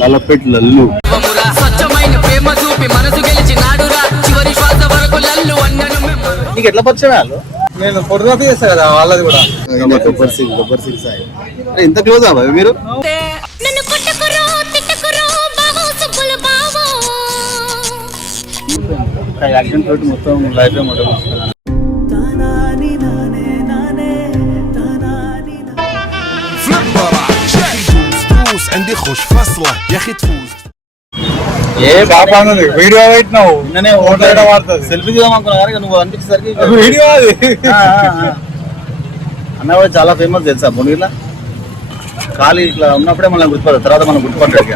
లాలపేట్ లల్లు నీకు ఎట్లా పరిచయం వాళ్ళు? నేను ఫోటోగ్రఫీ చేస్తా కదా వాళ్ళది కూడా. గబ్బర్ సింగ్ సాయి ఇంత క్లోజ్ అవ్వ మీరు? యాక్సిడెంట్ తోటి మొత్తం లైఫ్ మోడల్ ఏ బాబా వీడియో పెట్టినావు సెల్ఫీ తీద్దామనుకున్నా కానీ నువ్వు అనిపించేసరికి వీడియో అది అన్న కూడా చాలా ఫేమస్ తెలుసా భువనగిరిలో. ఖాళీ ఇట్లా ఉన్నప్పుడే మనం గుర్తుపడతాం, తర్వాత మనం గుర్తుపట్టాడు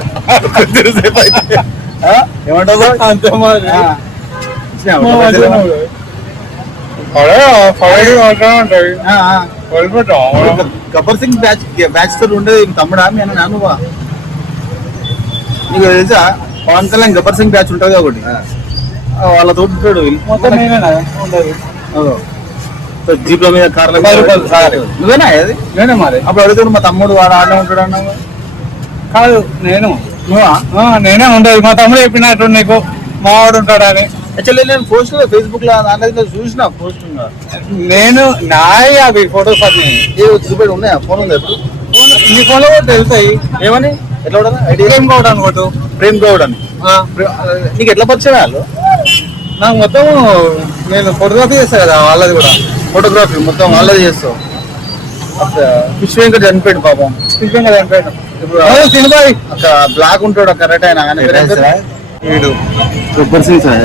ఏమంటావు? గబ్బర్ సింగ్ బ్యాచ్ తో ఉండేది తమ్ముడా మీ అన్న నానువా? నీకు తెలుసా పవన్ కళ్యాణ్ గబ్బర్ సింగ్ బ్యాచ్ ఉంటుంది ఒకటి, వాళ్ళతో ఉంటాడు జీప్ లో మీద కార్ల. నువ్వేనా అది? నేనే మరి. అప్పుడు అడుగుతాడు మా తమ్ముడు వాడు ఆడనే ఉంటాడు అన్నావు. కాదు నేను. నేనే ఉండదు, మా తమ్ముడు చెప్పినట్టు నీకు మావాడు ఉంటాడు అని. యాక్చువల్లీ నేను పోస్ట్ ఫేస్బుక్ లో దాంట్లో చూసిన పోస్ట్. నేను నాయ అవి ఫోటోస్ అన్ని చూపెట్టి ఉన్నాయా? ఫోన్ ఉంది ఎప్పుడు? నీ ఫోన్ లో కూడా తెలుస్తాయి. ఏమని? ఎట్లా కూడా ప్రేమ్ గౌడ్ అనుకోటు. ప్రేమ్ గౌడ్ అని నీకు ఎట్లా పరిచయం వాళ్ళు? నాకు మొత్తం నేను ఫోటోగ్రఫీ చేస్తా కదా వాళ్ళది కూడా. ఫోటోగ్రఫీ మొత్తం వాళ్ళది చేస్తావు. విశ్వేంకర్ చనిపోయాడు పాపం. విశ్వేంకర్ చనిపోయాడు. సినిమాయి అక్కడ బ్లాక్ ఉంటాడు కరెక్ట్ అయినా కానీ గబ్బర్ సింగ్ సాయి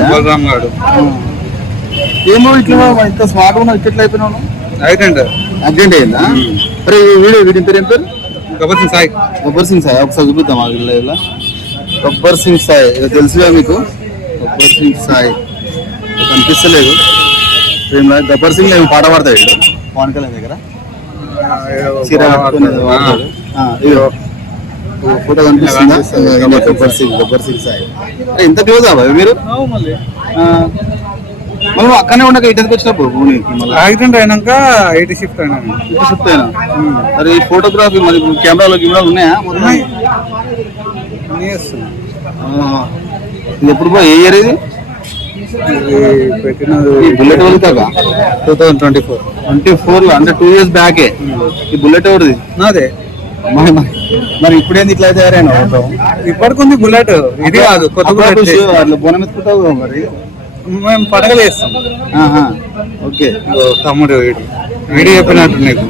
ఏమో ఇట్లా ఇంత స్మార్ట్ ఉన్నావు, ఇట్లా అయిపోయినావు. యాక్సిడెంట్ అయిందా? అరే వీడియో వీడి పేరు ఏం పేరు? గబ్బర్ సింగ్ సాయి. గబ్బర్ సింగ్ సాయి ఒకసారి చూపిద్దాం ఆ వీడియోలో. గబ్బర్ సింగ్ సాయి తెలుసుగా మీకు? గబ్బర్ సింగ్ సాయి కనిపిస్తలేదు. గబ్బర్ సింగ్ నేను పాట పాడతాడు పవన్ కళ్యాణ్ దగ్గర. ఫోటో కనిపిస్తుందా? గబ్బర్ సింగ్ సాయి ఎంత క్లోజ్ అవ్వ మీరు? మళ్ళీ అక్కడనే ఉండక ఇటుకి వచ్చినప్పుడు యాక్సిడెంట్ అయినాక ఇటు షిఫ్ట్ అయినా. మరి ఫోటోగ్రఫీ మరి కెమెరాలు ఉన్నాయా? ఇది ఎప్పుడు పోయి ఏ ఇయర్ ఇది పెట్టినది? బుల్లెట్ వెళ్తాగా 2024 లో అంటే 2 years బ్యాకే. ఈ బుల్లెట్ ఎవరిది? నాదే. మరి ఇప్పుడేంది ఇట్లా తయారైనా? ఇప్పటికుంది బుల్లెట్, ఇది కాదు కొత్త బుల్లెట్. బోనం ఎత్తుకుంటావు మరి? మేము పడగలు వేస్తాం. ఓకే తమ్ముడు వీడియో చెప్పినట్టు నీకు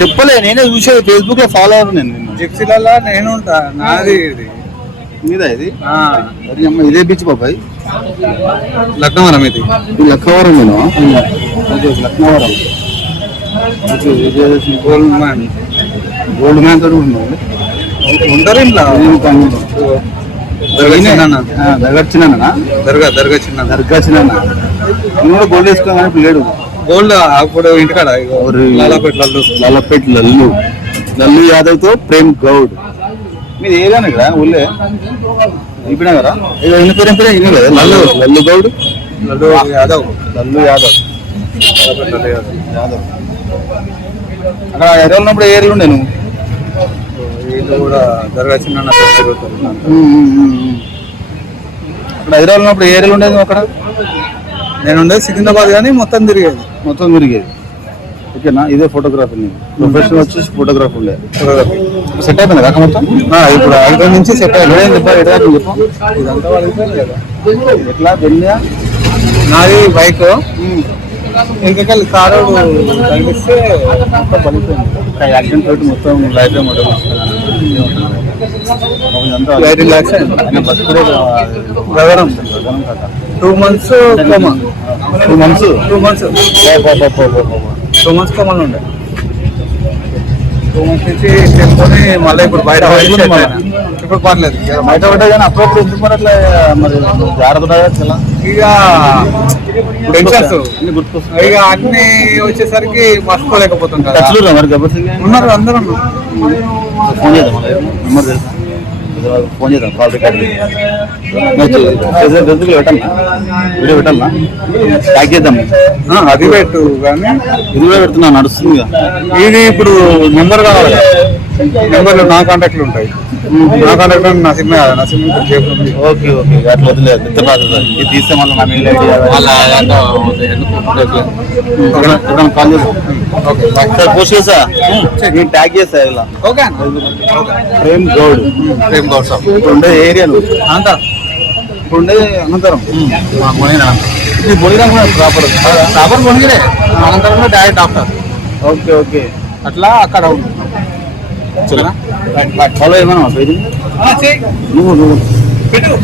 చెప్పలే, నేనే చూసేది ఫేస్బుక్ లో ఫాలో అవ్వను నేను. జిప్సీలలో నేను ఉంటా. నాది ఇది మీద ఇది ఇదే బీచ్ బాబాయ్. లక్నవరం ఇది లక్నవరం. నేను లక్నవరం గోల్డ్ మ్యాన్ తోటి ఉంటారు ఇంట్లో. దర్గా చిన్న దర్గా చిన్న నేను కూడా గోల్డ్ వేసుకున్నా కానీ లేడు. గోల్డ్ అప్పుడు ఇంటికాడ లాలపేట్ లల్లు యాదవ్ తో ప్రేమ్ గౌడ్. మీరు ఏదైనా ఇక్కడ ఊళ్ళే ఇప్పుడు కదా ఎన్ని పేరు ఏం పేరు కదా? లల్లు గౌడ్, లల్లు యాదవ్. అక్కడ ఏరియాలో ఉన్నప్పుడు ఏరియా ఉండే నువ్వు? వీళ్ళు కూడా దర్గా చిన్న అక్కడ హైదరాబాద్ ఉన్నప్పుడు ఏరియాలో ఉండేది. అక్కడ నేను ఉండేది సికింద్రాబాద్ కానీ మొత్తం తిరిగేది. ఓకేనా? ఇదే ఫోటోగ్రఫీ. ప్రొఫెషనల్ వచ్చేసి ఫోటోగ్రఫీ ఉండే. సెట్ అయిపోయింది కాక మొత్తం? ఇప్పుడు 5 నుంచి సెట్ అయ్యింది. ఎట్లా వెళ్ళా? నాది బైక్, ఇంకెళ్ళి కారు కనిపిస్తే మొత్తం పడిపోయింది. యాక్సిడెంట్ తోటి మొత్తం లైఫ్ మోడల్ 2 months 2 months కోమలు ఉండే. 2 months నుంచి చెప్పుకొని మళ్ళీ ఇప్పుడు బయట ఇప్పుడు పర్లేదు. బయట పడ్డా కానీ అప్పుడప్పుడు ఎందుకు మరి అట్లా మరి జాగ్రత్త ఇక ఇక అన్ని వచ్చేసరికి మర్చిపోలేకపోతుంటారు. మరి గబ్బర్ సింగ్ ఉన్నారు అందరూ. ఫోన్ చేద్దాం, నెంబర్ తెలుసా? ఫోన్ చేద్దాం, కాల్ రికార్డ్ పెట్టాలా? వీడియో పెట్టాలా? ప్యాక్ చేద్దాం. అది పెట్టు కానీ ఇది కూడా పెడుతున్నా, నడుస్తుంది. ఇది ఇప్పుడు నెంబర్ కావాలి. నెంబర్లు నా కాంటాక్ట్లు ఉంటాయి. నా కాంటాక్ట్ నరసింహ చేసి ఉంది. ఓకే ఓకే అట్లా వదిలేదు పెద్ద ప్రాసెస్ ఇది తీస్తే మళ్ళీ నా మెయిల్ ఐడి కాల్ చేస్తా సార్ పోస్ట్ చేసా నేను ట్యాగ్ చేస్తా ఇలా ఓకే ప్రేమ్ గౌడ్ ప్రేమ్ గౌడ్ సార్ ఇప్పుడు ఉండే ఏరియాలు అంతా ఇప్పుడు ఉండే అనంతరం ఇది బొలిరా ప్రాపర్ ప్రాపర్ బొలిగిరే అనంతరంలో డైరెక్ట్ డాక్టర్. ఓకే ఓకే అట్లా అక్కడ ఉంది. ఫాలో ఏమన్నా నువ్వు పెట్టు